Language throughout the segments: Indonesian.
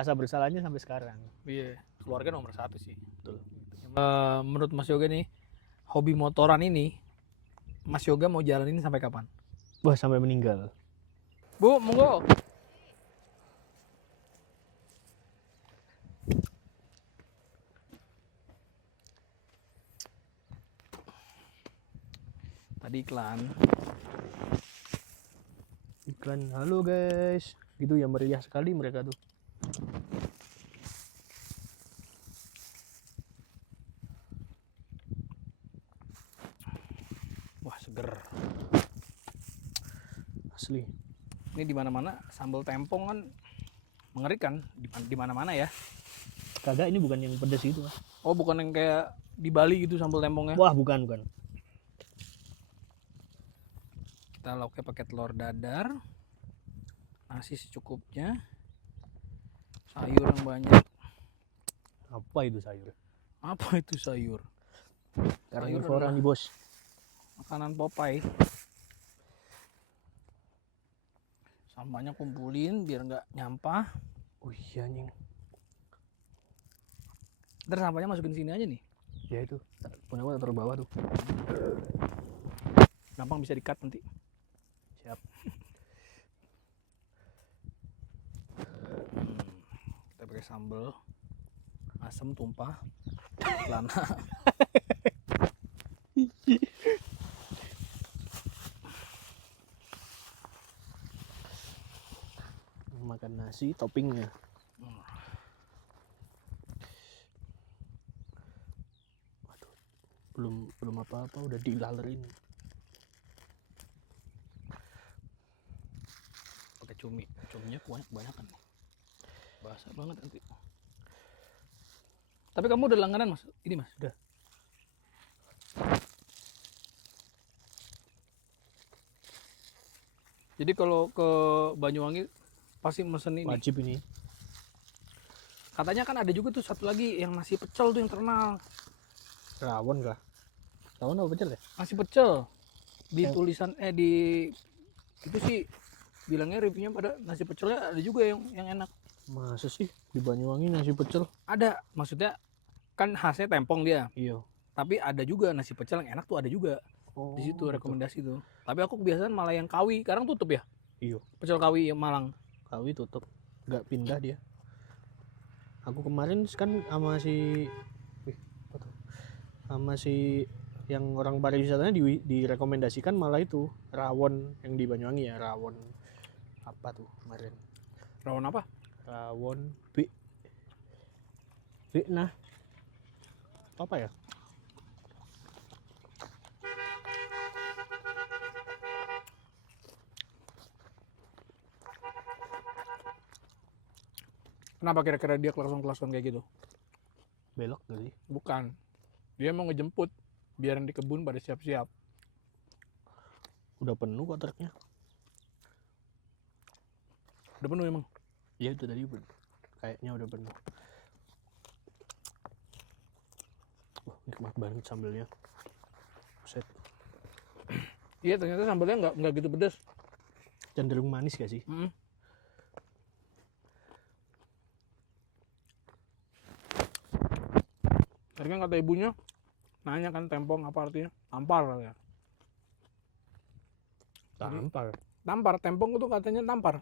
rasa bersalahnya sampai sekarang. Iya, keluarga nomor satu sih. Betul. Menurut Mas Yoga nih, hobi motoran ini, Mas Yoga mau jalanin sampai kapan? Wah, sampai meninggal. Bu, monggo. Tadi iklan. Iklan, halo guys. Gitu ya, meriah sekali mereka tuh. Wah, seger. Asli. Ini di mana-mana sambal tempong kan mengerikan di mana-mana ya. Kagak, ini bukan yang pedas itu, Mas. Oh, bukan yang kayak di Bali gitu sambal tempongnya. Wah, bukan. Kita lauknya pakai telur dadar, nasi secukupnya, sayur yang banyak. Apa itu sayur? Apa itu sayur? Karnivora nih, Bos. Makanan Popeye. Sampahnya kumpulin biar nggak nyampah. Oh iya, anjing. Ntar sampahnya masukin sini aja nih. Ya itu. Punya gua taruh bawah tuh. Gampang bisa di-cut nanti. Siap. Kita pakai sambal. Asam tumpah. Celana. Makan nasi toppingnya. Waduh, belum apa-apa udah dilalerin. Pakai cuminya banyak kan. Basah banget nanti. Tapi kamu udah langganan Mas? Ini Mas, udah. Jadi kalau ke Banyuwangi pasti mesen ini. Wajib ini. Katanya kan ada juga tuh satu lagi yang nasi pecel tuh yang terkenal. Rawon kah? Rawon apa pecel ya? Nasi pecel. Di tulisan di itu sih bilangnya reviewnya pada nasi pecelnya ada juga yang enak. Masa sih di Banyuwangi nasi pecel? Ada, maksudnya kan khasnya tempong dia. Iya. Tapi ada juga nasi pecel yang enak tuh ada juga. Oh, Di situ gitu. rekomendasi tuh. Tapi aku kebiasaan malah yang Kawi. Sekarang tutup ya? Iya. Pecel Kawi yang Malang. Kawi tutup. Nggak pindah dia. Aku kemarin kan sama si yang orang pariwisatanya direkomendasikan malah itu rawon yang di Banyuwangi ya, rawon apa tuh kemarin? Rawon apa? Rawon nah apa ya? Kenapa kira-kira dia klakson-klakson kayak gitu? Belok gak sih? Bukan. Dia mau ngejemput biar yang di kebun pada siap-siap. Udah penuh kok truknya. Udah penuh emang? Ya itu tadi kayaknya udah penuh. Nikmat banget sambelnya. Set. Iya, ternyata sambalnya nggak gitu pedas. Cenderung manis gak sih? Tadi kan kata ibunya nanya kan tempong apa artinya? Tampar ya. Tampar, tempong itu katanya tampar.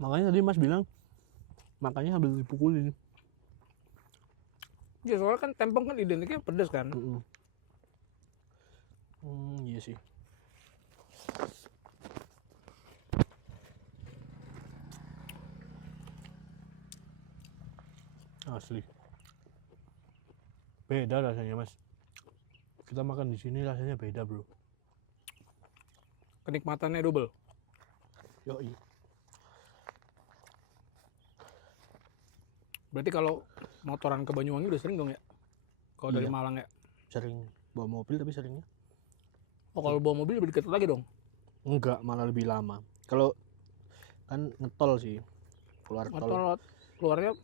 Makanya tadi Mas bilang makanya sambil dipukulin. Ya soalnya kan tempong kan identiknya pedas kan. Iya sih. Asli. Beda rasanya Mas. Kita makan di sini rasanya beda bro. Kenikmatannya double. Yoi. Berarti kalau motoran ke Banyuwangi udah sering dong ya? Kalau dari Iya. Malang ya? Sering bawa mobil tapi seringnya. Oh kalau bawa mobil lebih dekat lagi dong? Enggak, malah lebih lama. Kalau kan ngetol sih. Keluar tol Motor keluarnya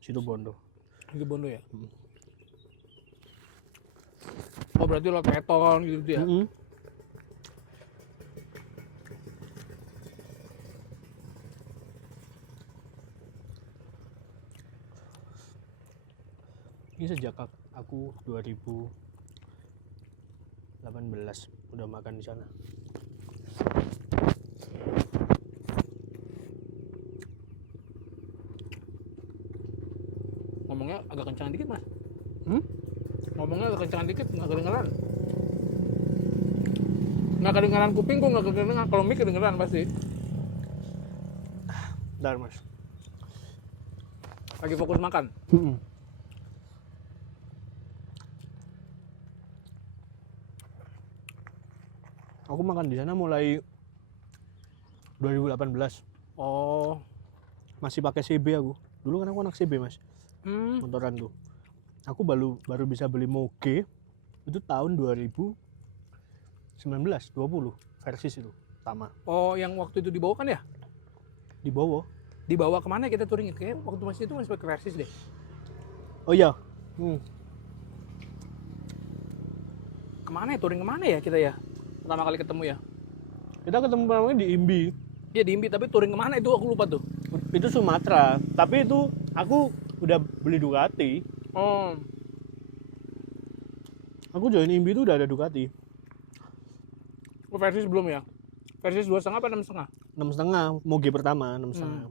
Situbondo. di Bondo ya? Oh berarti lo keton gitu ya? Ini sejak aku 2018 udah makan di sana. Ngomongnya agak kencang dikit mas. Hmm? Ngomongnya agak kencang dikit, nggak kedengeran. Nggak kedengeran kuping, kok nggak kedengeran. Kalau mic kedengeran pasti. Bentar mas. Lagi fokus makan. Aku makan di sana mulai 2018. Oh. Masih pakai CB aku. Dulu kan aku anak CB mas. Motoran tuh. Aku baru bisa beli moge itu tahun 2019 20 versis itu pertama. Oh, yang waktu itu dibawa kan ya? Dibawa. Dibawa kemana kita touring? Kayak waktu masih itu masih pakai versis deh. Oh iya. Kemana ya touring kemana ya kita ya? Pertama kali ketemu ya? Kita ketemu pertamanya di Imbi. Iya di Imbi, tapi touring kemana itu aku lupa tuh. Itu Sumatera. Tapi itu aku udah beli Ducati. Oh. Aku join Imbi itu udah ada Ducati. Oh, versis belum ya? Versis 2,5 apa 6,5? 6,5 moge pertama 6,5.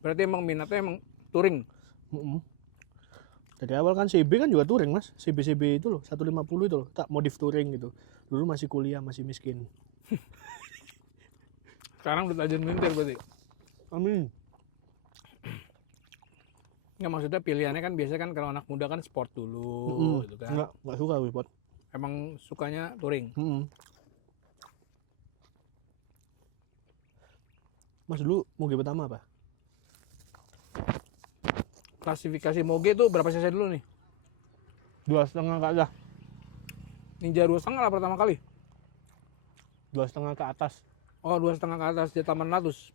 Berarti emang minatnya emang touring. Dari awal kan CB kan juga touring mas. CB itu loh 150 itu loh. Tak modif touring gitu. Dulu masih kuliah masih miskin. Sekarang udah tajam mentir berarti. Amin. Nggak, maksudnya pilihannya kan biasanya kan kalau anak muda kan sport dulu gitu kan. Nggak suka gue sport. Emang sukanya touring. Mas dulu moge pertama apa? Klasifikasi moge tuh berapa cc dulu nih? 2,5 ke atas. Ninja 2,5 lah pertama kali. 2,5 ke atas. Oh, 2,5 ke atas, Z800.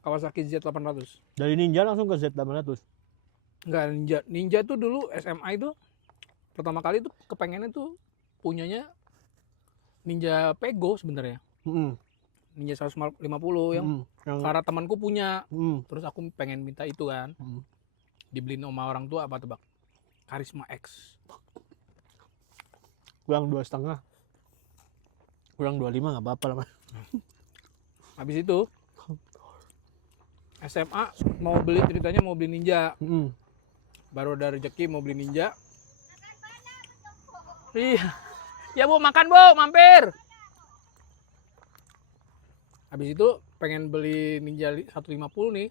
Kawasaki Z800. Dari Ninja langsung ke Z800. Enggak, Ninja tuh dulu SMA itu pertama kali tuh kepengennya tuh punyanya Ninja Pego sebenarnya. Ninja 150 yang karena temanku punya. Terus aku pengen minta itu kan. Dibeliin sama orang tua apa tebak? Karisma X. Kurang 2,5. Kurang 25 nggak apa-apa lah mas. Habis itu SMA mau beli, ceritanya mau beli Ninja. Baru ada rezeki mau beli Ninja. Iya. Ya Bu, makan Bu, mampir. Habis itu pengen beli Ninja 150 nih.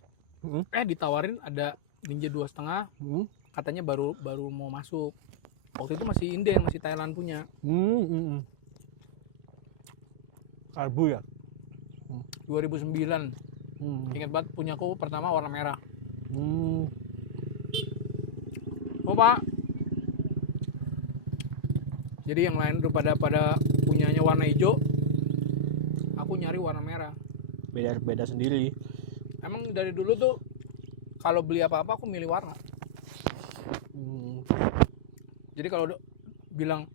Ditawarin ada Ninja 2,5. Katanya baru mau masuk. Waktu itu masih inden, masih Thailand punya. Karbu ya? 2009. Ingat banget, punyaku pertama warna merah. Oh Pak. Jadi yang lain tuh pada punyanya warna hijau. Aku nyari warna merah. Beda sendiri. Emang dari dulu tuh kalau beli apa-apa aku milih warna. Jadi kalau bilang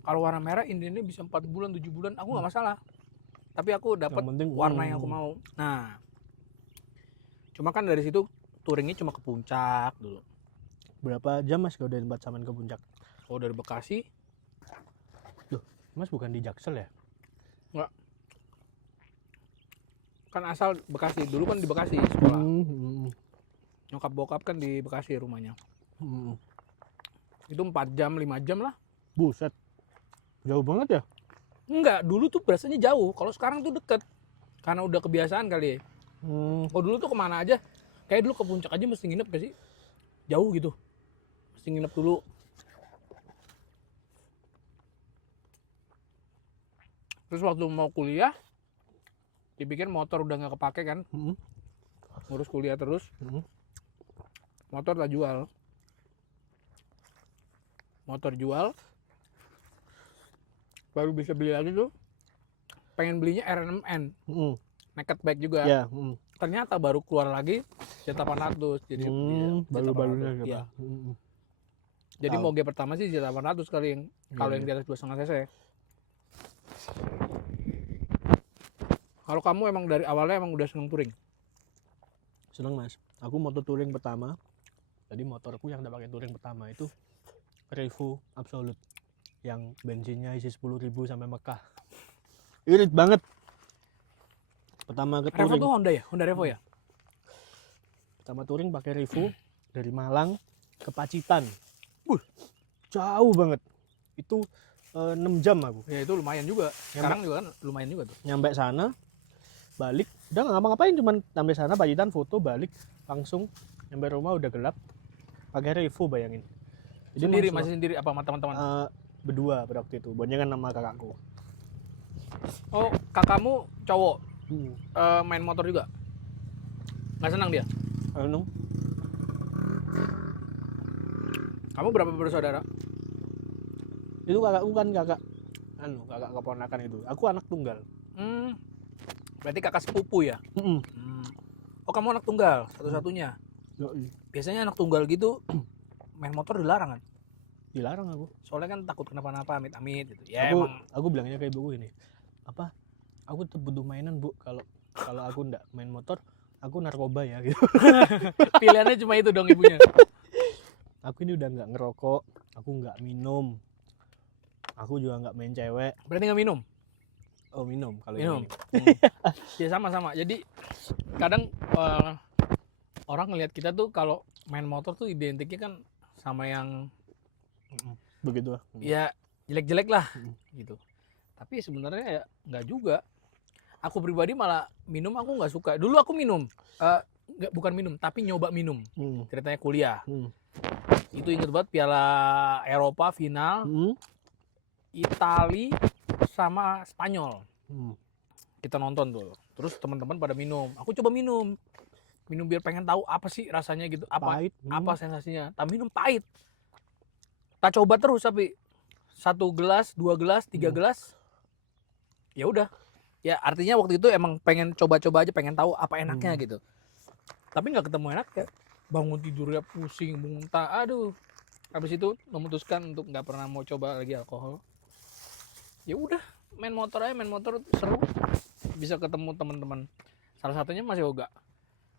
kalau warna merah ini bisa 4 bulan 7 bulan aku nggak masalah. Tapi aku dapat warna yang aku mau. Nah, cuma kan dari situ touringnya cuma ke puncak dulu. Berapa jam mas kalau dari tempat Saman ke puncak? Oh, dari Bekasi. Loh, mas bukan di Jaksel ya? Enggak. Kan asal Bekasi, dulu kan di Bekasi sekolah. Nyokap bokap kan di Bekasi rumahnya. Itu 4 jam 5 jam lah. Buset, jauh banget ya? Enggak, dulu tuh berasanya jauh. Kalau sekarang tuh deket. Karena udah kebiasaan kali ya. Kalau dulu tuh kemana aja, kayak dulu ke puncak aja mesti nginep gak sih? Jauh gitu. Mesti nginep dulu. Terus waktu mau kuliah, dipikir motor udah gak kepake kan. Ngurus kuliah terus. Motor tak jual. Motor jual. Baru bisa beli lagi tuh. Pengen belinya RNMN. Naked bike juga. Ya. Ternyata baru keluar lagi Z800. Jadi baru-barunya gitu. Ya. Jadi moge pertama sih Z800 kali yang kalau yang di atas 2,5 cc. Kalau kamu emang dari awalnya emang udah seneng touring? Seneng mas. Aku motor touring pertama Jadi motorku yang tak pakai touring pertama itu Revo Absolute yang bensinnya isi 10.000 sampai Mekah. Irit banget. Pertama ke Revo touring. tuh Honda ya? Honda Revo ya? Pertama touring pakai Revo dari Malang ke Pacitan. Jauh banget. Itu 6 jam aku. Ya itu lumayan juga. Sekarang juga kan lumayan juga tuh. Nyampe sana, balik, udah nggak ngapa-ngapain, cuman sampai sana Pacitan foto, balik langsung nyampe rumah udah gelap. Pakai Revo, bayangin. Jadi Masih sendiri apa sama teman-teman? Berdua pada waktu itu, boncengan sama kakakku. Oh, kakakmu cowok Hmm. main motor juga? Nggak senang dia? Anu, Kamu berapa bersaudara? itu kakakku kan kakak keponakan itu. Aku anak tunggal. Berarti kakak sepupu ya? Oh, kamu anak tunggal satu-satunya? Yoi. Biasanya anak tunggal gitu main motor dilarang kan? Dilarang aku. Soalnya kan takut kenapa-napa, amit-amit gitu. Ya emang. Aku bilangnya kayak ibuku ini. Apa? Aku tuh butuh mainan, Bu. Kalau aku ndak main motor, aku narkoba ya gitu. Pilihannya cuma itu dong ibunya. Aku ini udah nggak ngerokok, aku nggak minum, aku juga nggak main cewek. Berarti nggak minum? Oh, minum kalau Minum. ini. Ya sama-sama. Jadi kadang orang ngelihat kita tuh kalau main motor tuh identiknya kan sama yang Begitu. ya jelek-jelek lah gitu. Tapi sebenarnya ya nggak juga. Aku pribadi malah minum aku nggak suka. Dulu aku minum, bukan minum, tapi nyoba minum. Ceritanya kuliah. Itu inget banget Piala Eropa final Itali sama Spanyol. Kita nonton tuh. Terus teman-teman pada minum. Aku coba minum biar pengen tahu apa sih rasanya gitu, Pahit. apa sensasinya. Tak minum pahit. Tak coba terus tapi 1 gelas, 2 gelas, 3 gelas. Ya udah. Ya artinya waktu itu emang pengen coba-coba aja, pengen tahu apa enaknya gitu. Tapi nggak ketemu enak ya. Bangun tidurnya pusing, muntah. Aduh. Habis itu memutuskan untuk nggak pernah mau coba lagi alkohol. Ya udah, main motor seru. Bisa ketemu teman-teman. Salah satunya Mas Yoga.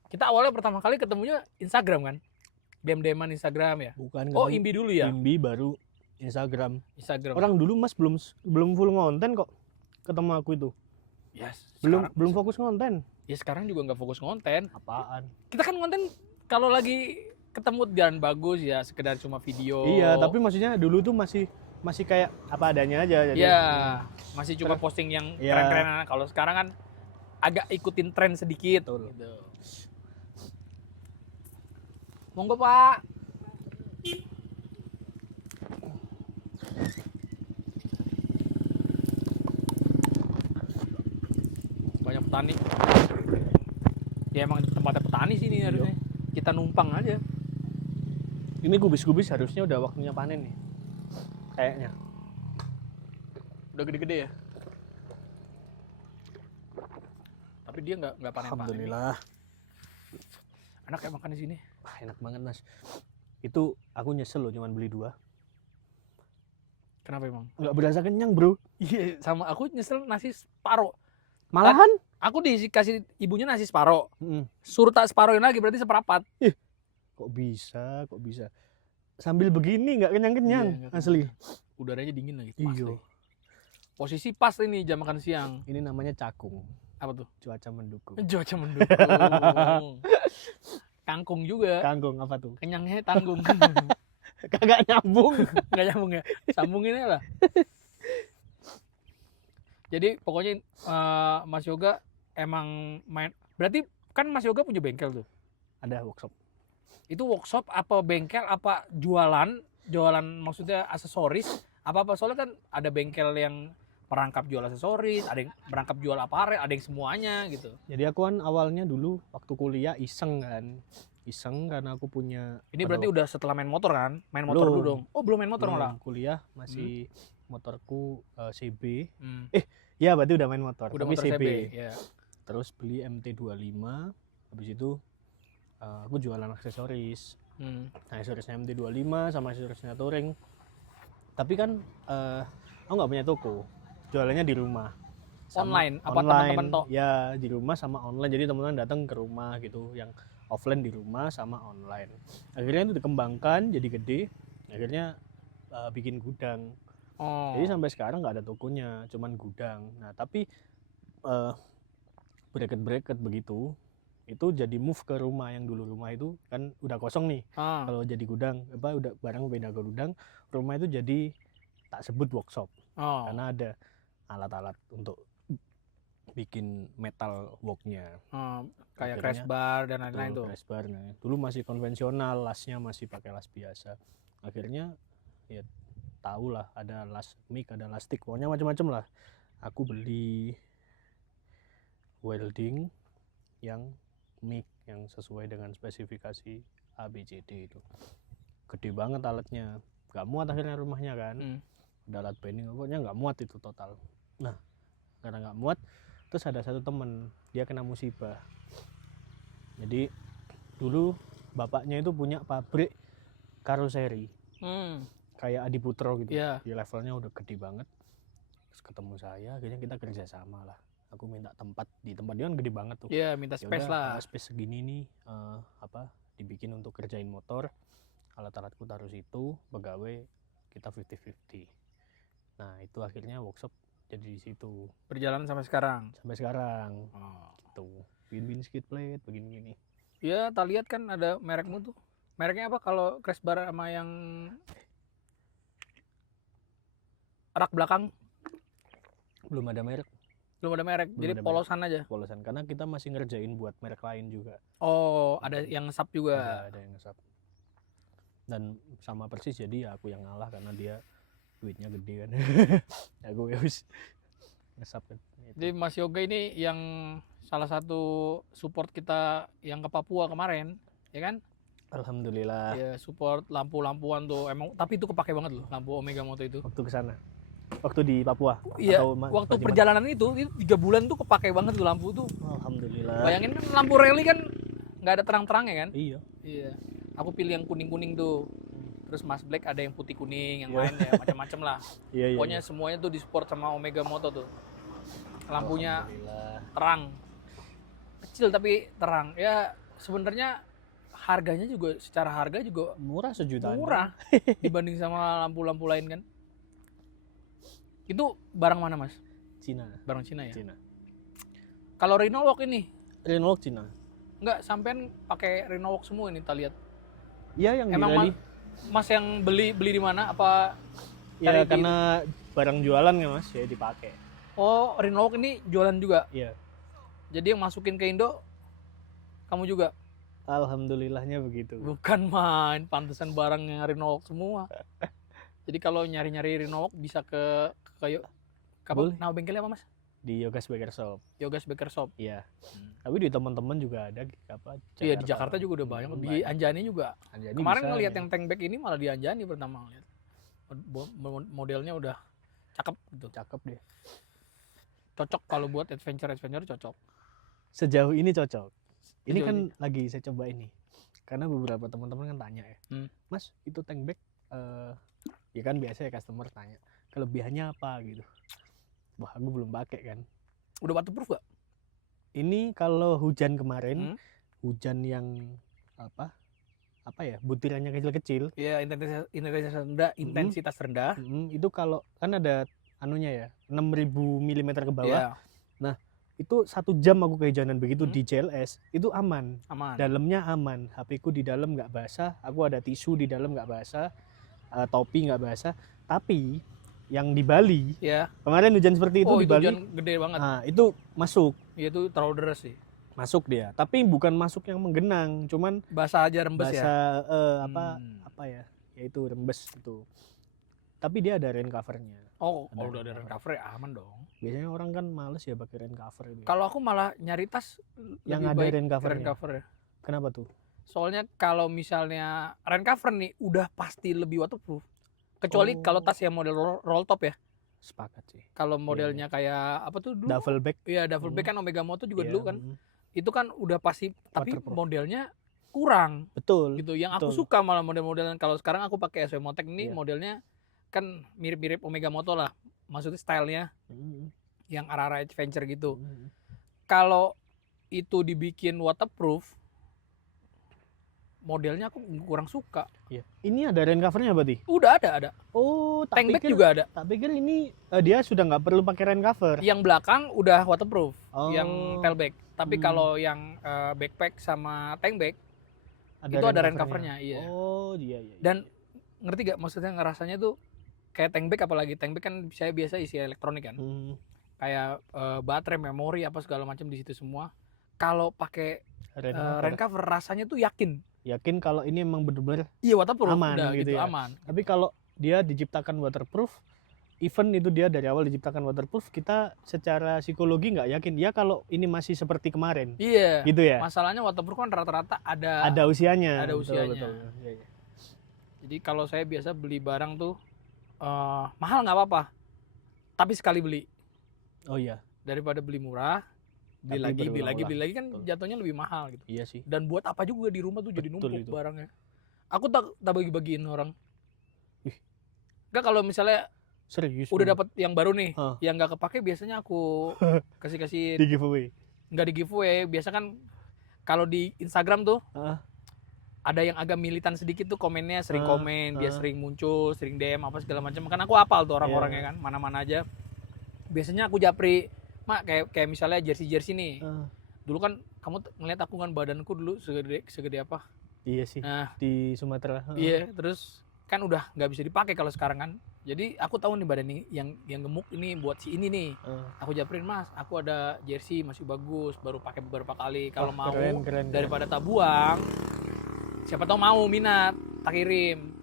Kita awalnya pertama kali ketemunya Instagram kan? DM-DMan Instagram ya? Bukan. Oh, Imbi dulu ya? Imbi baru Instagram. Instagram. Orang dulu Mas belum full konten kok ketemu aku itu. Yes, Belum fokus konten. Ya sekarang juga nggak fokus konten. Apaan? Kita kan konten kalau lagi ketemu jalan bagus ya sekedar cuma video. Iya, tapi maksudnya dulu tuh masih kayak apa adanya aja. Jadi, ya, masih cuma posting yang ya. keren-keren. Kalau sekarang kan agak ikutin tren sedikit. Gitu. Monggo Pak. Banyak petani. Ya emang tempatnya petani sini harusnya. Kita numpang aja. Ini gubis-gubis harusnya udah waktunya panen nih. Kayaknya. Udah gede-gede ya. Tapi dia nggak panen-panen. Alhamdulillah. Enak kayak makan di sini. Wah, enak banget Mas. Itu aku nyesel loh cuman beli 2. Kenapa emang? Nggak berasa kenyang bro. Iya, sama aku nyesel nasi separo. Malahan? Aku dikasih ibunya nasi separo. Mm. Suruh tak separoin lagi berarti seperempat. Kok bisa? Sambil begini nggak kenyang-kenyang, Iya, asli. Udaranya dingin lagi. Iya. Posisi pas ini jam makan siang. Ini namanya cakung. Apa tuh? Cuaca mendukung. Cuaca mendukung. Kangkung juga. Kangkung apa tuh? Kenyangnya tanggung. Kagak nyambung. Nggak nyambung ya? Sambungin aja lah. Jadi pokoknya Mas Yoga emang main. Berarti kan Mas Yoga punya bengkel tuh. Ada workshop. Itu workshop apa bengkel apa jualan maksudnya aksesoris apa soalnya kan ada bengkel yang merangkap jual aksesoris, ada yang merangkap jual aparel, ada yang semuanya gitu. Jadi aku kan awalnya dulu waktu kuliah iseng karena aku punya. Ini berarti udah setelah main motor kan? Main motor Belum. dulu dong. Oh, belum main motor malah. Kuliah masih motorku CB. Hmm. Ya berarti udah main motor. Udah tapi motor CB. Ya. Terus beli MT25. Habis itu aku jualan aksesoris. Aksesorisnya MT25 sama aksesorisnya touring. Tapi kan aku nggak punya toko. Jualannya di rumah. Online apa teman-teman toh? Ya di rumah sama online. Jadi teman-teman datang ke rumah gitu. Yang offline di rumah sama online. Akhirnya itu dikembangkan jadi gede, akhirnya bikin gudang. Jadi sampai sekarang nggak ada tokonya, cuman gudang. Nah tapi bracket begitu itu jadi move ke rumah, yang dulu rumah itu kan udah kosong nih. Kalau jadi gudang udah barang pindah ke gudang, rumah itu jadi tak sebut workshop karena ada alat-alat untuk bikin metal worknya, kayak crash bar dan lain-lain tuh. Crash bar, nah, dulu masih konvensional, lasnya masih pakai las biasa. Akhirnya ya tahu lah, ada las mic, ada las stick, pokoknya macam-macam lah. Aku beli welding yang mic yang sesuai dengan spesifikasi ABCD itu. Gede banget alatnya, nggak muat akhirnya rumahnya kan. Ada alat bending, pokoknya nggak muat itu total. Nah karena nggak muat, terus ada satu temen, dia kena musibah. Jadi dulu bapaknya itu punya pabrik karoseri, kayak Adi Putro gitu. Dia levelnya udah gede banget. Terus ketemu saya, akhirnya kita kerja sama lah. Aku minta tempat, di tempat dia kan gede banget tuh. Minta space lah. Space segini nih, dibikin untuk kerjain motor. Alat-alatku taruh situ, pegawai kita 50-50. Nah itu akhirnya workshop jadi di situ. Berjalan sampai sekarang. Gitu. Bikin skid plate begini-gini. Ya, tak lihat kan ada merekmu tuh. Mereknya apa kalau crash bar sama yang rak belakang? Belum ada merek. Jadi polosan aja. Polosan, karena kita masih ngerjain buat merek lain juga. Ada yang ngesap juga. Ada yang ngesap. Dan sama persis, jadi ya aku yang ngalah karena dia duitnya gede kan. Aku harus ngesap kan. Jadi Mas Yoga ini yang salah satu support kita yang ke Papua kemarin, ya kan? Alhamdulillah. Ya, support lampu-lampuan tuh emang, tapi itu kepake banget loh lampu Omega Moto itu. Waktu ke sana. Waktu di Papua. Iya. Waktu perjalanan itu 3 bulan tuh kepake banget tuh lampu tuh. Alhamdulillah. Bayangin kan lampu rally kan nggak ada terang-terangnya kan? Iya. Aku pilih yang kuning-kuning tuh. Terus Mas Black ada yang putih-kuning, yang lain ya macam-macam lah. Pokoknya semuanya tuh disupport sama Omega Moto tuh. Lampunya terang. Kecil tapi terang. Ya sebenarnya harganya juga, secara harga juga murah, sejutaan. Murah dibanding sama lampu-lampu lain kan. Itu barang mana Mas? Cina. Barang Cina ya? Cina. Kalau Rhinowalk ini? Rhinowalk Cina. Enggak, sampean pakai Rhinowalk semua ini, kita lihat. Iya, yang emang di Mas yang beli di mana? Apa? Ya karena barang jualan ya Mas, ya dipakai. Oh, Rhinowalk ini jualan juga? Iya. Jadi yang masukin ke Indo kamu juga? Alhamdulillahnya begitu. Bukan main, pantesan barangnya Rhinowalk semua. Jadi kalau nyari-nyari Rhinowalk bisa ke nama bengkelnya apa Mas? Di Yogas Baker Shop. Yogas Baker Shop. Iya. Tapi di teman-teman juga ada Iya, di Jakarta juga udah banyak. Di Anjani juga. Kemarin ngelihat yang tank bag ini malah di Anjani pertama ngeliat. Modelnya udah cakep gitu. Cakep deh. Cocok kalau buat adventure cocok. Sejauh ini cocok. Ini kan lagi saya coba ini. Karena beberapa teman-teman kan tanya ya. Mas, itu tank bag ya kan biasa ya customer tanya kelebihannya apa gitu. Wah, aku belum pakai kan. Udah waterproof gak? Ini kalau hujan kemarin, hujan yang apa ya, butirannya kecil-kecil. Iya, intensitas rendah. Itu kalau kan ada anunya ya, 6.000 mm ke bawah. Yeah. Nah, itu 1 jam aku kehujanan begitu di JLS, itu aman. Dalamnya aman. HP ku di dalam nggak basah, aku ada tisu di dalam nggak basah, topi nggak basah. Tapi yang di Bali, kemarin hujan seperti itu di Bali. Hujan gede banget. Nah, itu masuk. Iya, itu terlalu deras sih. Masuk dia, tapi bukan masuk yang menggenang, cuman basah aja, rembes ya. Apa ya? Yaitu rembes itu. Tapi dia ada rain covernya. Oh, kalau udah ada rain cover ya aman dong. Biasanya orang kan males ya pakai rain cover itu. Kalau aku malah nyari tas yang ada rain cover ya. Kenapa tuh? Soalnya kalau misalnya rain cover nih udah pasti lebih waterproof. Kecuali kalau tas yang model roll top ya. Sepakat sih. Kalau modelnya kayak apa tuh dulu? Duffel bag. Iya, duffel bag kan Omega Moto juga dulu kan. Itu kan udah pasti, tapi modelnya kurang. Betul. Gitu. Yang aku suka malah model-modelan, kalau sekarang aku pakai SW Motec ini modelnya kan mirip-mirip Omega Moto lah. Maksudnya stylenya yang arah-arah adventure gitu. Kalau itu dibikin waterproof, modelnya aku kurang suka. Iya. Ini ada rain covernya berarti? Udah ada. Oh, Tank bag juga ada. Tak pikir ini dia sudah nggak perlu pakai rain cover. Yang belakang udah waterproof, yang Oh. tailbag. Tapi kalau yang backpack sama tank bag itu ada rain covernya. Iya. Oh, iya. Dan ngerti gak maksudnya ngerasanya tuh kayak tank bag, apalagi tank bag kan saya biasa isi elektronik kan. Kayak baterai, memori apa segala macam di situ semua. Kalau pakai rain cover rasanya tuh yakin kalau ini emang bener-bener iya waterproof, aman udah gitu ya. aman. Tapi kalau dia diciptakan waterproof, even itu dia dari awal diciptakan waterproof, kita secara psikologi nggak yakin ya kalau ini masih seperti kemarin. Iya. Gitu ya. Masalahnya waterproof kan rata-rata ada usianya. Ada usianya. Betul. Iya. Jadi kalau saya biasa beli barang tuh mahal nggak apa-apa, tapi sekali beli. Oh iya. Daripada beli murah, beli lagi kan jatuhnya lebih mahal gitu. Iya sih. Dan buat apa juga di rumah tuh jadi Betul numpuk itu. barangnya. Aku tak bagi-bagiin orang. Ih. Enggak, kalau misalnya Serius. udah dapat yang baru nih, Hah. yang nggak kepake biasanya aku kasih di giveaway. Nggak di giveaway. Biasa kan kalau di Instagram tuh ada yang agak militan sedikit tuh, komennya sering komen, dia sering muncul, sering DM apa segala macam. Kan aku hafal tuh orang-orangnya kan, mana-mana aja. Biasanya aku japri, Mak, kayak misalnya jersey nih. Dulu kan kamu ngeliat aku kan badanku dulu segede apa? Iya sih. Nah, di Sumatera. Iya, terus kan udah nggak bisa dipakai kalau sekarang kan. Jadi aku tahu nih badan ini yang gemuk ini buat si ini nih. Aku japrin, Mas, aku ada jersey masih bagus, baru pakai beberapa kali. Kalau mau keren. daripada tak buang, siapa tahu mau minat, tak kirim.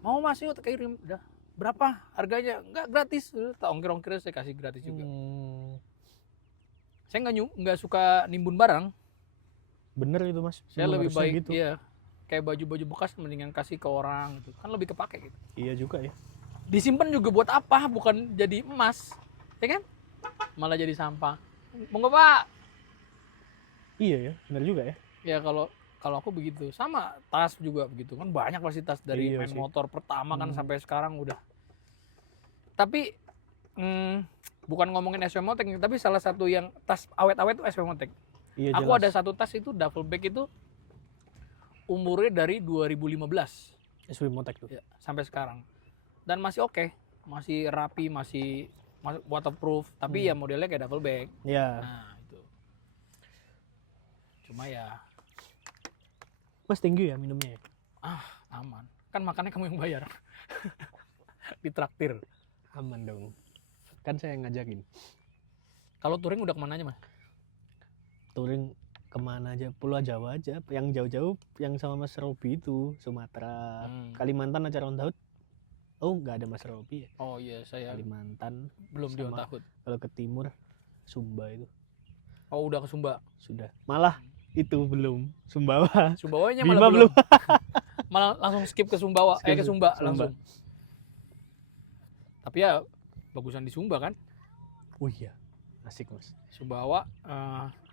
Mau Mas, yuk tak kirim. Udah. Berapa harganya? Enggak, gratis. Tak ongkir-ongkir saya kasih gratis juga. Saya nggak suka nimbun barang. Bener itu, Mas. Saya lebih baik gitu. iya. Kayak baju-baju bekas mendingan kasih ke orang gitu. Kan lebih kepake gitu. Iya juga ya. Disimpan juga buat apa? Bukan jadi emas. Ya kan? Malah jadi sampah. Monggo, Pak. Iya ya, benar juga ya. Ya kalau aku begitu. Sama tas juga begitu. Kan banyak pasti tas dari main motor pertama kan sampai sekarang udah. Tapi bukan ngomongin SV Motek, tapi salah satu yang tas awet-awet itu SV Motek. Iya, aku ada satu tas itu duffel bag itu umurnya dari 2015 SV Motek tuh. ya, sampai sekarang. Dan masih oke, masih rapi, masih waterproof, tapi ya modelnya kayak duffel bag. Iya. Nah, itu. Cuma ya Mas tinggi ya minumnya ya? aman. Kan makannya kamu yang bayar. Ditraktir. Aman dong. Kan saya yang ngajakin. Kalau touring udah kemana aja, Mas? Touring kemana aja? Pulau Jawa aja. Yang jauh-jauh yang sama Mas Robi itu. Sumatera, Kalimantan acara on Tahun. Oh, nggak ada Mas Robi ya? Oh iya, saya Kalimantan. belum di on Tahun. Kalau ke timur, Sumba itu. Oh, udah ke Sumba. Sudah. Malah itu belum. Sumbawa. Sumbawanya Bima malah belum. Malah langsung skip ke Sumbawa, ke Sumba langsung. Tapi ya bagusan di Sumba kan? Oh iya, asik Mas. Sumbawa,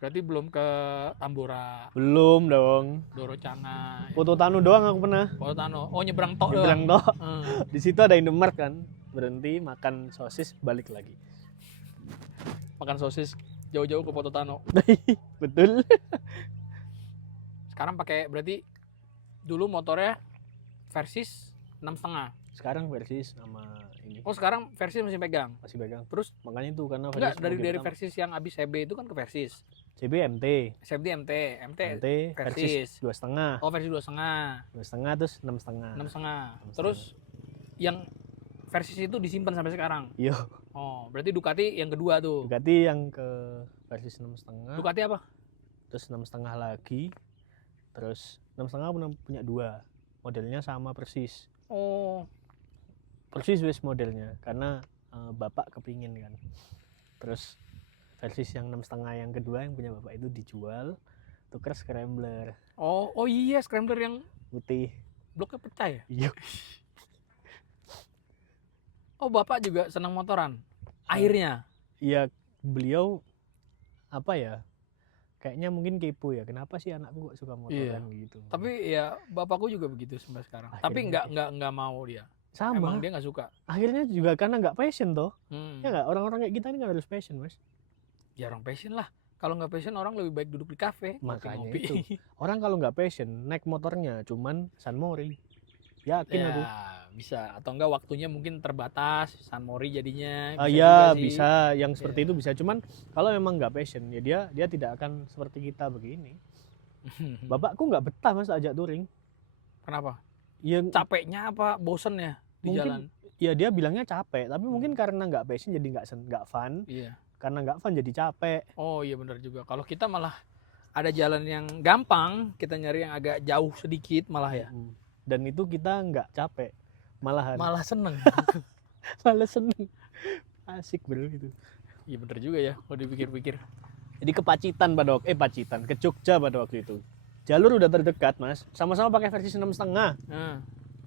berarti belum ke Tambora. Belum dong. Dorocana. Foto Tanu doang aku pernah. Foto Tano. Oh, nyebrang tok doang. Nyebrang tok. Di situ ada Indomaret kan. Berhenti makan sosis, balik lagi. Makan sosis jauh-jauh ke Foto Tano. Betul. Sekarang pakai berarti dulu motornya Versys 6,5. Sekarang Versys sama ini. Oh, sekarang Versys masih pegang. Masih pegang. Terus makanya itu karena enggak dari Versys yang habis CB itu kan ke Versys. CB MT. CB MT Versys 2,5. Oh, versi 2,5. 2,5 terus 6,5. 6,5. Terus yang Versys itu disimpan sampai sekarang. Iya. Oh, berarti Ducati yang kedua tuh. Ducati yang ke Versys 6,5. Ducati apa? Terus 6,5 lagi. Terus 6,5 punya 2. Modelnya sama persis. Oh. Persis wis modelnya karena bapak kepingin kan. Terus Versys yang 6,5 yang kedua yang punya bapak itu dijual, tuker scrambler. Oh iya, scrambler yang putih. Bloknya pecah ya? Iya. Oh, bapak juga senang motoran. Akhirnya. Iya, beliau apa ya? Kayaknya mungkin kepo ya. Kenapa sih anakku kok suka motoran gitu? Tapi ya bapakku juga begitu sampai sekarang. Akhirnya tapi nggak mau dia. Sama. Emang dia nggak suka. Akhirnya juga karena nggak passion toh. Ya nggak, orang-orang kayak kita ini nggak harus passion, Mas. Ya orang passion lah. Kalau nggak passion orang lebih baik duduk di kafe Makanya ngopi. itu. Orang kalau nggak passion naik motornya cuman San Mori. Yakin Ya aku. bisa, atau enggak waktunya mungkin terbatas, San Mori jadinya Ah bisa ya juga sih. bisa, yang seperti Ya. itu bisa. Cuman kalau memang nggak passion ya dia tidak akan seperti kita begini. Bapakku nggak betah mas ajak touring. Kenapa? Ya Capeknya apa bosen ya di jalan? mungkin ya dia bilangnya capek, tapi mungkin karena nggak passion jadi nggak fun. Iya. Karena nggak fun jadi capek. Oh iya benar juga. Kalau kita malah ada jalan yang gampang, kita nyari yang agak jauh sedikit malah ya. Dan itu kita nggak capek, malahan. Malah seneng. Malah seneng. Asik bro itu. Iya benar juga ya, kalau dipikir-pikir. Jadi ke Pacitan ke Jogja pada waktu itu. Jalur udah terdekat mas, sama-sama pakai versi 6,5.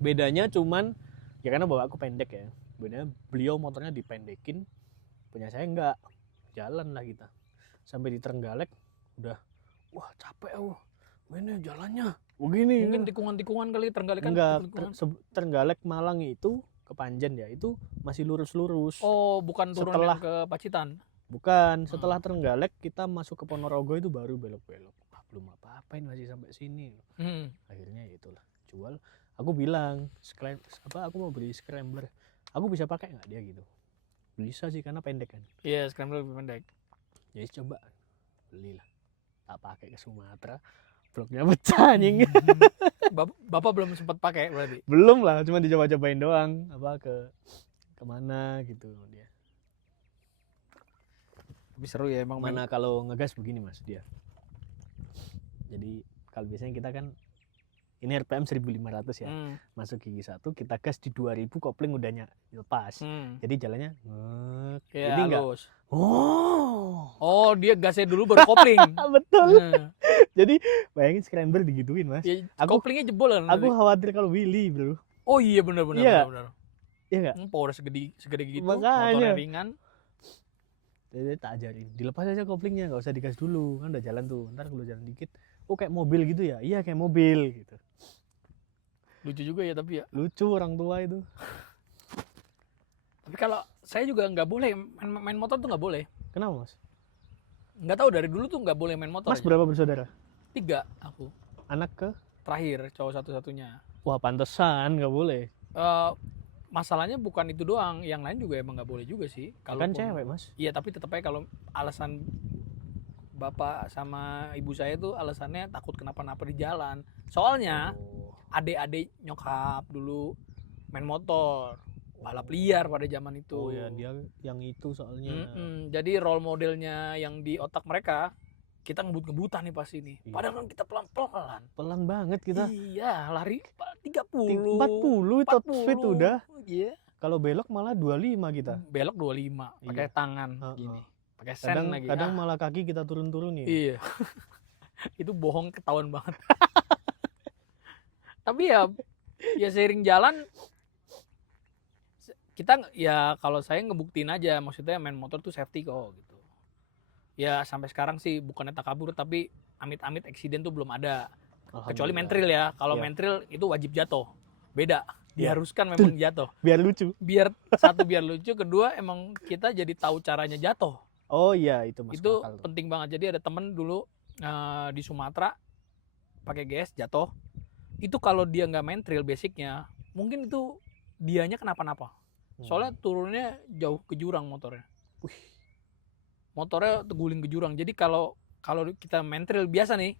Bedanya cuman ya karena bawa aku pendek ya. Bedanya beliau motornya dipendekin, punya saya enggak. Jalan lah kita sampai di Trenggalek udah wah capek aku mainnya jalannya begini. Mungkin tikungan-tikungan kali Trenggalek kan. Enggak, Trenggalek Malang itu ke Panjen ya, itu masih lurus-lurus. Oh bukan turun Setelah- ke Pacitan. Bukan, setelah Trenggalek kita masuk ke Ponorogo itu baru belok-belok. Belum apa-apain masih sampai sini. Akhirnya ya itulah jual. Aku bilang aku mau beli scrambler, aku bisa pakai nggak dia gitu. Bisa sih karena pendek kan. Iya, scrambler lebih pendek. Jadi coba belilah, tak pakai ke Sumatera, bloknya pecah anjing. Bapak belum sempat pakai berarti. Belum lah, cuma dicoba-cobain doang. Kemana gitu dia. Tapi seru ya emang. Mana kalau ngegas begini mas dia. Jadi kalau biasanya kita kan ini RPM 1500 ya. Masuk gigi 1 kita gas di 2000, kopling udah lepas. Jadi jalannya Ya, jadi enggak. Oh, dia gasnya dulu baru kopling. Betul. Jadi bayangin scrambler digituin mas. Ya, Koplingnya jebol kan. Aku khawatir kalau Willy bro. Oh iya benar. Iya nggak? Power segede gitu, Makanya. motornya ringan. Jadi tak ajarin, dilepas aja koplingnya, nggak usah digas dulu, kan udah jalan tuh. Ntar kalau jalan dikit, kayak mobil gitu ya? Iya kayak mobil gitu. Lucu juga ya tapi ya. Lucu orang tua itu. Tapi kalau saya juga nggak boleh main motor tuh nggak boleh. Kenapa mas? Nggak tahu dari dulu tuh nggak boleh main motor. Mas berapa bersaudara? 3 aku. Anak ke? Terakhir, cowok satu-satunya. Wah pantesan nggak boleh. Masalahnya bukan itu doang, yang lain juga emang nggak boleh juga sih. Kan cewek mas. Iya tapi tetap aja kalau alasan bapak sama ibu saya tuh alasannya takut kenapa-napa di jalan. Soalnya adik-adik nyokap dulu main motor, balap liar pada zaman itu. Oh ya dia yang itu soalnya. Jadi role modelnya yang di otak mereka, kita ngebut-ngebutan nih pas ini. Iya. Padahal kan kita pelan-pelan. Pelan banget kita. Iya, lari 30. 40 top speed udah. Iya. Kalau belok malah 25 kita. Belok 25, pakai tangan gini. Pakai sen lagi. Kadang malah kaki kita turun-turunin. Iya. Itu bohong ketahuan banget. Tapi ya seiring jalan kita ya kalau saya ngebuktiin aja, maksudnya main motor tuh safety kok gitu. Ya sampai sekarang sih bukannya takabur tapi amit-amit eksiden tuh belum ada. Kecuali mentril ya. Kalau mentril itu wajib jatuh. Beda. Diharuskan memang jatuh. Biar lucu. Biar lucu, kedua emang kita jadi tahu caranya jatuh. Oh iya itu mas. Itu penting banget. Jadi ada temen dulu di Sumatera pakai GS jatuh. Itu kalau dia nggak mentril basicnya, mungkin itu dianya kenapa-napa. Soalnya turunnya jauh ke jurang motornya. Motornya terguling ke jurang. Jadi kalau kita mentril biasa nih,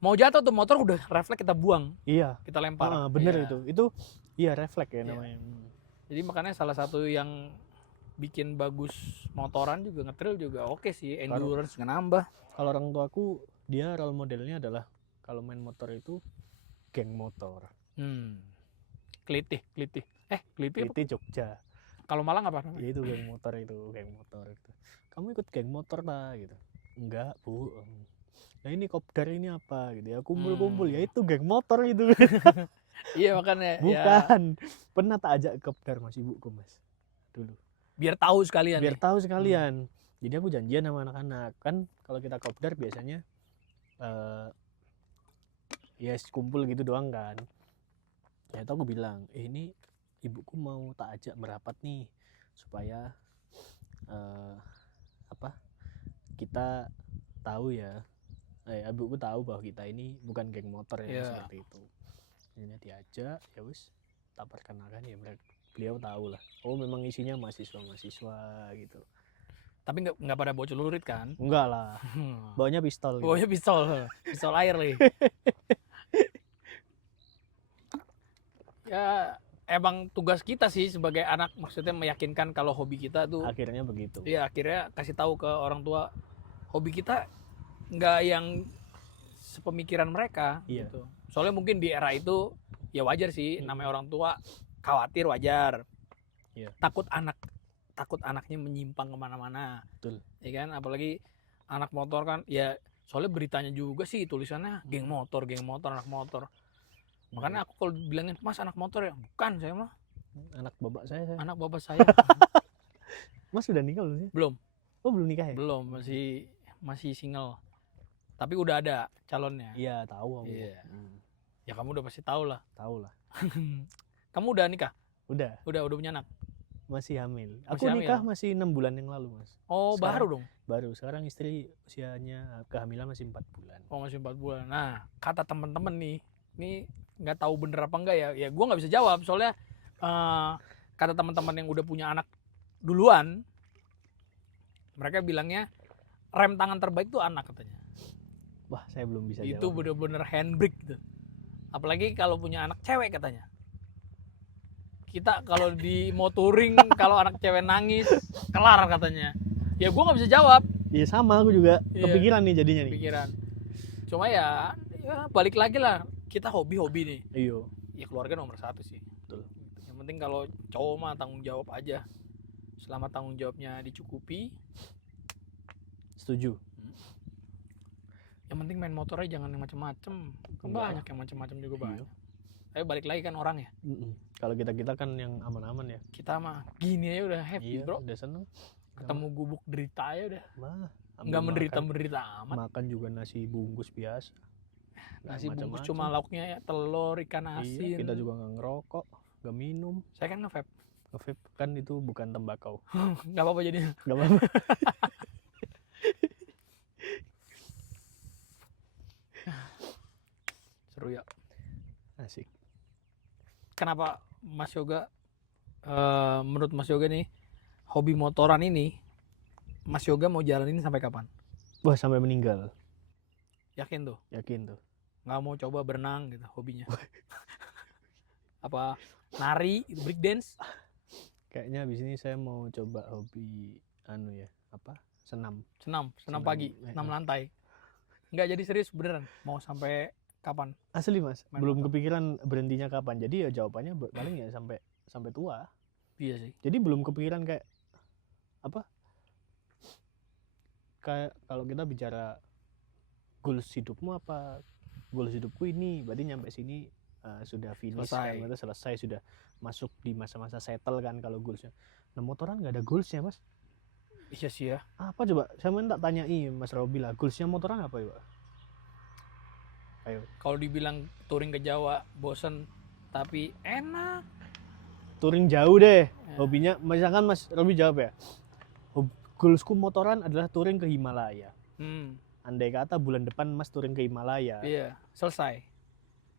mau jatuh tuh motor udah refleks kita buang. Iya. Kita lempar. Bener itu iya refleks ya namanya. Jadi makanya salah satu yang bikin bagus motoran juga ngetrail juga oke sih, endurance nggak nambah. Kalau orang tuaku dia role modelnya adalah kalau main motor itu geng motor. Kelitih. Kelitih Jogja. Kalau Malang apa namanya? Ya itu geng motor itu. Kamu ikut geng motor lah gitu. Enggak, Bu. Nah ini kopdar ini apa gitu ya, kumpul-kumpul ya itu geng motor itu. Iya makanya. Bukan. Ya. Pernah tak ajak kopdar mas ibuku mas dulu. Biar tahu sekalian. Jadi aku janjian sama anak-anak kan kalau kita kopdar biasanya ya kumpul gitu doang kan. Ya itu aku bilang ini ibuku mau tak ajak merapat nih supaya kita tahu ya, ibuku tahu bahwa kita ini bukan geng motor ya, Iya. seperti itu. Akhirnya diajak, ya wis, tak perkenalkan ya, beliau tahu lah. Oh memang isinya mahasiswa gitu. Tapi nggak pada bawa celurit kan? Enggak lah, bawanya pistol. Gitu. Bawanya pistol air lagi. Ya emang tugas kita sih sebagai anak, maksudnya meyakinkan kalau hobi kita tuh. Akhirnya begitu. Iya, akhirnya kasih tahu ke orang tua hobi kita nggak yang sepemikiran mereka. Iya. Gitu. Soalnya mungkin di era itu ya wajar sih, namanya orang tua khawatir, wajar. Iya. Takut anaknya menyimpang kemana-mana. Betul. Ya kan, apalagi anak motor kan, ya soalnya beritanya juga sih tulisannya geng motor, anak motor. Makanya aku kalau bilangin, Mas anak motor ya, bukan, saya mah anak bapak saya. anak bapak saya. Mas sudah nikah belum sih? Belum. Oh belum nikah ya? Belum, masih single. Tapi udah ada calonnya. Iya tahu aku. Iya. Ya kamu udah pasti tahu lah. Tahu lah. Kamu udah nikah? Udah punya anak? Masih hamil. Masih Aku hamil? nikah masih 6 bulan yang lalu Mas. Oh Sekarang- baru dong. Baru. Sekarang istri usianya kehamilan masih 4 bulan. Oh masih 4 bulan. Nah kata temen-temen nih, ini nggak tahu bener apa enggak ya. Ya gue nggak bisa jawab soalnya kata teman-teman yang udah punya anak duluan, mereka bilangnya rem tangan terbaik tuh anak katanya. Wah saya belum bisa Itu jawab. bener-bener handbrake gitu. Apalagi kalau punya anak cewek katanya. Kita kalau di mau touring kalau anak cewek nangis kelar katanya. Ya gue nggak bisa jawab. Iya sama aku juga Iya. kepikiran nih jadinya nih. Pikiran. Cuma ya balik lagi lah, kita hobi-hobi nih. Iya. Ya keluarga nomor 1 sih. Betul. Yang penting kalau cowok mah tanggung jawab aja. Selama tanggung jawabnya dicukupi. Setuju. Yang penting main motornya jangan yang macem-macem. Kan Enggak. banyak yang macem-macem juga Iya. banyak. Tapi balik lagi kan orang ya. Kalau kita kan yang aman-aman ya. Kita mah gini aja udah happy Iya, bro. udah seneng. Ketemu gubuk derita aja udah. Wah, Nggak menderita amat. Makan juga nasi bungkus biasa. Nggak Nasi bungkus macam-macam. cuma lauknya ya telur, ikan asin. Iya, kita juga nggak ngerokok, nggak minum. Saya kan nge-vape. Nge-vape kan itu bukan tembakau. Nggak apa-apa jadinya. Nggak apa-apa. Seru ya. Asik. Kenapa Mas Yoga, menurut Mas Yoga nih, hobi motoran ini, Mas Yoga mau jalanin sampai kapan? Wah, sampai meninggal. Yakin tuh? Yakin tuh. Nggak mau coba berenang gitu hobinya? Apa nari, break dance? Kayaknya abis ini saya mau coba hobi senam. Senam pagi, senam lantai. Nggak jadi serius beneran? Mau sampai kapan? Asli Mas, Main belum motor. kepikiran berhentinya kapan. Jadi ya jawabannya paling ya sampai tua. Iya sih. Jadi belum kepikiran kayak kalau kita bicara goals hidupmu apa, goals hidupku ini berarti nyampe sini sudah finish Selesai. kan, berarti selesai, sudah masuk di masa-masa settle kan kalau goalsnya. Nah motoran nggak ada goalsnya Mas. Iya sih ya. Apa coba saya minta tanyai Mas Robi lah, goalsnya motoran apa ya Pak? Ayo. Kalau dibilang touring ke Jawa bosen tapi enak. Touring jauh deh. Ya. Hobinya misalkan Mas Robi jawab ya. Goalsku motoran adalah touring ke Himalaya. Andai kata bulan depan Mas touring ke Himalaya, Iya, selesai.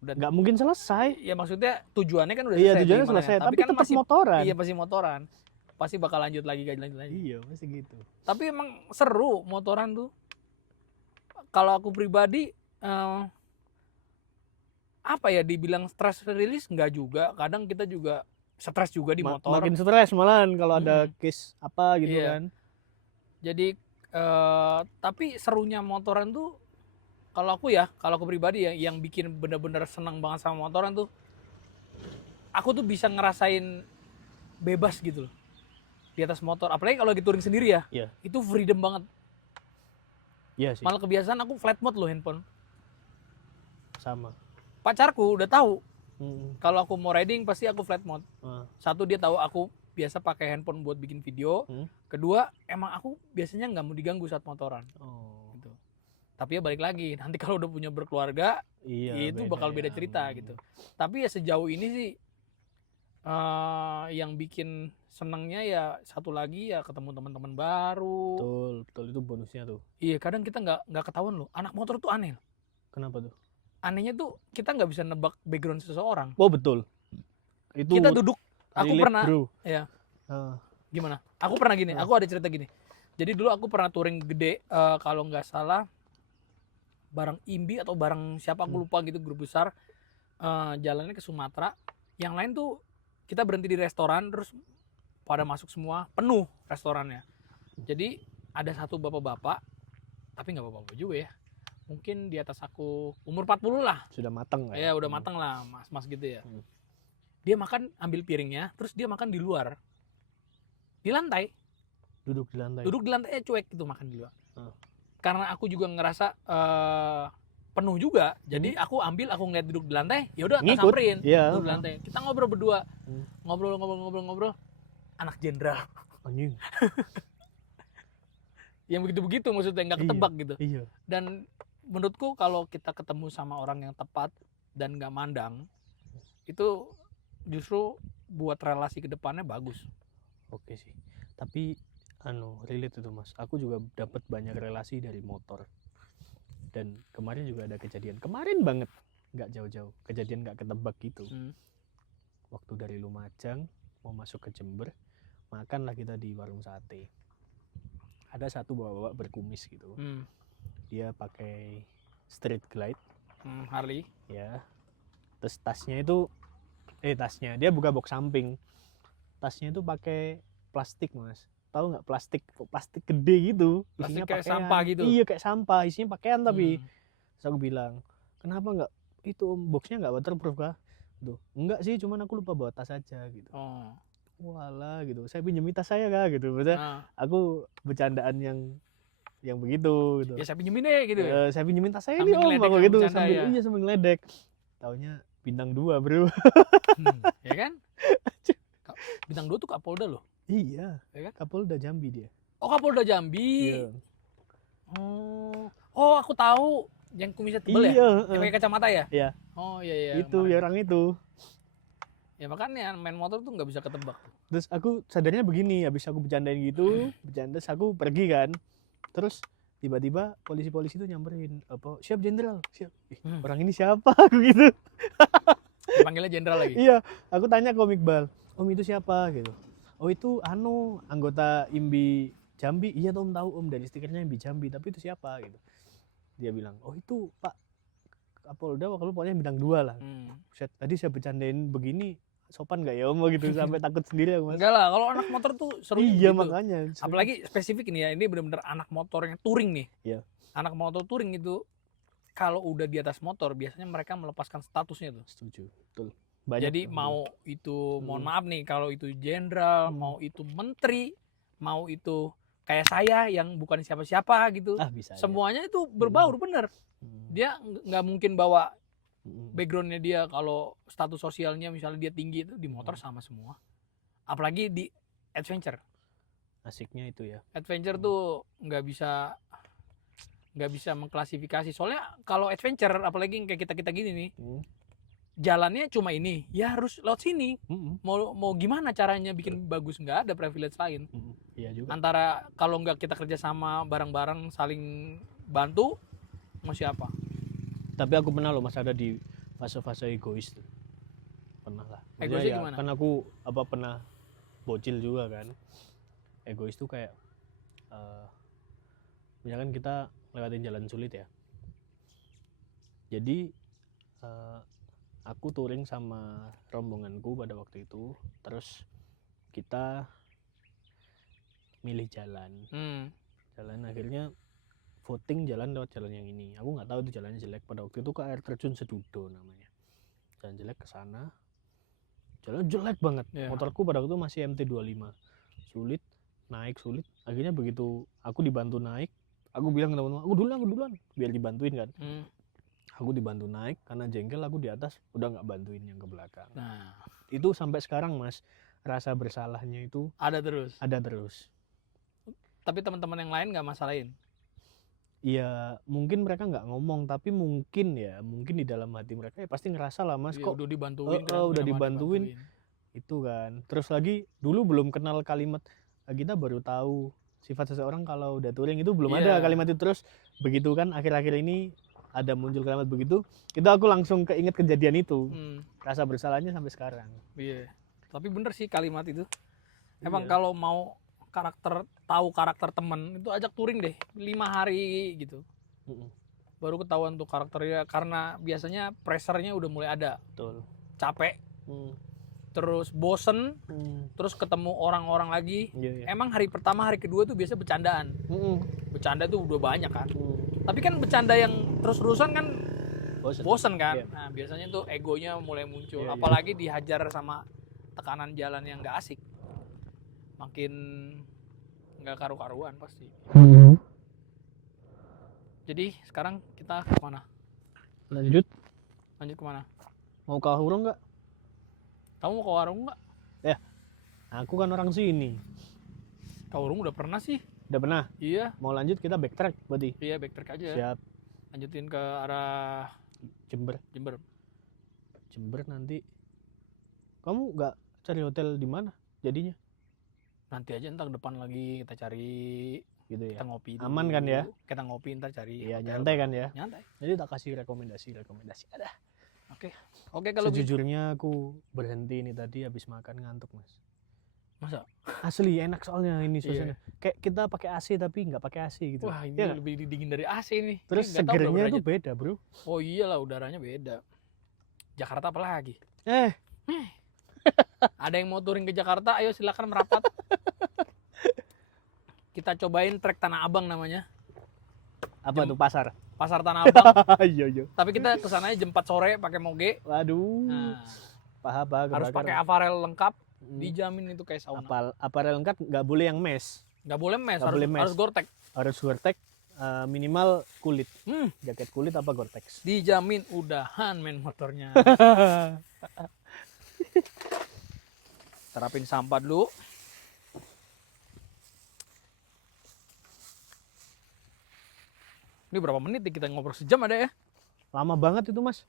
nggak mungkin selesai. Ya maksudnya tujuannya kan udah Iya selesai. tujuannya di Himalaya. selesai, tapi kan tetap masih motoran. Iya pasti motoran. Pasti bakal lanjut lagi. Iya pasti gitu. Tapi emang seru motoran tuh. Kalau aku pribadi apa ya dibilang stress release nggak juga. Kadang kita juga stres juga di motor. Makin stres malahan kalau ada case apa gitu Iya. kan. Jadi tapi serunya motoran tuh kalau aku pribadi ya yang bikin bener-bener senang banget sama motoran tuh aku tuh bisa ngerasain bebas gitu loh di atas motor, apalagi kalau lagi touring sendiri ya. Iya. Itu freedom banget. Iya sih. Malah kebiasaan aku flight mode loh handphone. Sama. Pacarku udah tahu Mm. kalau aku mau riding pasti aku flight mode. Ah. Satu, dia tahu aku biasa pakai handphone buat bikin video. Kedua, emang aku biasanya nggak mau diganggu saat motoran Oh. gitu. Tapi ya balik lagi, nanti kalau udah punya berkeluarga Iya. itu bakal beda ya. cerita gitu. Tapi ya sejauh ini sih Yang bikin senengnya ya satu lagi ya ketemu teman-teman baru. Betul itu bonusnya tuh. Iya, kadang kita nggak ketahuan loh. Anak motor tuh aneh. Kenapa tuh? Anehnya tuh kita nggak bisa nebak background seseorang. Oh betul. Itu Kita duduk. Aku relate, pernah. bro. Ya. Ah, Gimana? Aku pernah gini. Aku ada cerita gini. Jadi dulu aku pernah touring gede. Kalau nggak salah bareng Imbi atau bareng siapa aku lupa gitu, grup besar. Jalannya ke Sumatera. Yang lain tuh kita berhenti di restoran terus pada masuk semua, penuh restorannya. Jadi ada satu bapak-bapak, tapi nggak bapak-bapak juga ya, mungkin di atas aku umur 40 lah. sudah matang Ya udah matang lah, mas gitu ya. Dia makan ambil piringnya, terus dia makan di luar, di lantai. Duduk di lantai cuek gitu, makan di luar. Karena aku juga ngerasa penuh juga, jadi aku ngeliat duduk di lantai, ya udah tak samperin. Duduk di lantai, kita ngobrol berdua, ngobrol, anak jenderal. Anjing. Yang begitu-begitu maksudnya, nggak ketebak gitu. Iya. Dan menurutku kalau kita ketemu sama orang yang tepat dan nggak mandang, itu justru buat relasi kedepannya bagus. Oke sih. Tapi relate itu mas. Aku juga dapat banyak relasi dari motor. Dan kemarin juga ada kejadian. Kemarin banget, nggak jauh-jauh. Kejadian nggak ketebak gitu. Waktu dari Lumajang mau masuk ke Jember, makanlah kita di warung sate. Ada satu bapak-bapak berkumis gitu. Dia pakai street glide, Harley. Ya. Terus tasnya dia buka box samping. Tasnya itu pakai plastik mas. Tahu nggak plastik gede gitu. Plastik kayak sampah gitu. Iya kayak sampah, isinya pakaian tapi. Terus aku bilang, kenapa nggak itu boxnya nggak waterproof kah? Tuh, enggak sih, cuman aku lupa bawa tas aja gitu. Walah gitu, saya pinjemin tas saya kah gitu. Maksudnya aku bercandaan yang begitu gitu. Ya saya pinjemin deh gitu. Saya pinjemin tas saya nih om, aku gitu sambil sambil ngeledek. Taunya bintang 2 bro. Ya kan? Bintang 2 tuh Kapolda loh. Iya, ya kan? Kapolda Jambi dia. Oh Kapolda Jambi. Iya. Oh aku tahu, yang kumisnya tebel ya? Yang pakai kacamata ya? Iya. Oh iya. Itu ya orang itu. Ya makanya main motor tuh nggak bisa ketebak. Terus aku sadarnya begini, habis aku bercandain gitu, terus aku pergi kan. Terus tiba-tiba polisi-polisi itu nyamperin, apa? Siap jenderal, siap. Orang ini siapa? Aku gitu. Panggilnya jenderal lagi. Iya, aku tanya ke Om Iqbal, Om itu siapa gitu. Oh itu anggota IMBI Jambi. Iya tuh Om tahu Om, dari stikernya IMBI Jambi, tapi itu siapa gitu. Dia bilang, oh itu Pak Kapolda, kalau pokoknya bintang 2 lah. Tadi saya bercandain begini, sopan gak ya Om gitu, sampai takut sendiri aku mas. Enggak lah, kalau anak motor tuh seru. Iya gitu. Makanya. Apalagi spesifik ini ya, ini benar-benar anak motor yang touring nih. Iya. Anak motor touring itu kalau udah di atas motor biasanya mereka melepaskan statusnya tuh. Setuju, betul. Banyak. Jadi mau itu mohon maaf nih, kalau itu jenderal, mau itu menteri, mau itu kayak saya yang bukan siapa-siapa gitu, bisa semuanya itu berbaur bener. Dia nggak mungkin bawa backgroundnya dia, kalau status sosialnya misalnya dia tinggi, itu di motor sama semua. Apalagi di adventure. Asiknya itu ya. Adventure tuh nggak bisa mengklasifikasi. Soalnya kalau adventure, apalagi kayak kita gini nih, jalannya cuma ini, ya harus lewat sini. Mau gimana caranya bikin bagus, nggak ada privilege lain. Iya juga. Antara kalau nggak kita kerja sama bareng-bareng saling bantu, mau siapa? Tapi aku pernah loh mas ada di fase-fase egois tuh. Pernah lah. Egoisnya ya, gimana? Kan aku pernah bocil juga kan. Egois tuh kayak misalkan kita lewatin jalan sulit ya. Jadi aku touring sama rombonganku pada waktu itu, terus kita milih jalan. Akhirnya voting jalan lewat jalan yang ini. Aku nggak tahu itu jalannya jelek, pada waktu itu ke air terjun Sedudo namanya. Jalan jelek ke sana. Jalan jelek banget. Motorku pada waktu itu masih MT25. Sulit, naik sulit. Akhirnya begitu aku dibantu naik, aku bilang ke teman-teman, aku duluan, biar dibantuin kan. Aku dibantu naik, karena jengkel aku di atas udah nggak bantuin yang ke belakang. Nah, itu sampai sekarang mas, rasa bersalahnya itu ada terus. Tapi teman-teman yang lain nggak masalahin? Iya, mungkin mereka nggak ngomong, tapi mungkin di dalam hati mereka ya pasti ngerasa lah mas, ya, kok udah dibantuin udah dibantuin Itu kan. Terus lagi dulu belum kenal kalimat, kita baru tahu sifat seseorang kalau udah touring, itu belum ada kalimat itu. Terus begitu kan akhir-akhir ini ada muncul kalimat begitu, itu aku langsung keinget kejadian itu. Rasa bersalahnya sampai sekarang. Iya. Tapi bener sih kalimat itu. Emang kalau mau tahu karakter temen itu ajak touring deh 5 hari gitu. Baru ketahuan tuh karakternya, karena biasanya pressure-nya udah mulai ada. Betul. Capek. Terus bosen, terus ketemu orang-orang lagi. Emang hari pertama, hari kedua tuh biasa bercandaan. Bercanda tuh udah banyak kan. Tapi kan bercanda yang terus-terusan kan bosen kan. Nah biasanya tuh egonya mulai muncul. Apalagi dihajar sama tekanan jalan yang gak asik, makin gak karu-karuan pasti. Jadi sekarang kita kemana? Lanjut kemana? Mau ke warung nggak? Kamu mau ke warung nggak? Ya, aku kan orang sini. Ke warung udah pernah sih. Udah pernah? Iya. Mau lanjut kita backtrack berarti? Iya, backtrack aja. Siap. Lanjutin ke arah Jember nanti. Kamu nggak cari hotel di mana jadinya? Nanti aja, ntar depan lagi kita cari gitu ya. Kita ngopi dulu. Aman kan ya? Kita ngopi ntar cari. Iya, nyantai kan ya? Nyantai. Jadi tak kasih rekomendasi. Ada. Oke, kalau sejujurnya aku berhenti ini tadi habis makan ngantuk, Mas. Masa? Asli enak soalnya ini suasana. Kayak kita pakai AC tapi nggak pakai AC gitu. Wah, ini lebih dingin dari AC nih. Terus segernya itu beda, Bro. Oh iyalah, udaranya beda. Jakarta apa lagi? Ada yang mau touring ke Jakarta? Ayo silakan merapat. Kita cobain trek Tanah Abang namanya. Apa tuh pasar? Pasar Tanah Abang. Iya. Tapi kita kesananya jam 4 sore pakai moge. Waduh. Nah, paha harus pakai aparel lengkap. Dijamin itu kayak sauna. Aparel lengkap, nggak boleh yang mes. Nggak boleh mes, harus Gore-Tex. Harus Gore-Tex, minimal kulit. Jaket kulit apa Gore-Tex. Dijamin udahan main motornya. Terapin sampah dulu. Ini berapa menit nih kita ngobrol? Sejam ada ya? Lama banget itu, Mas.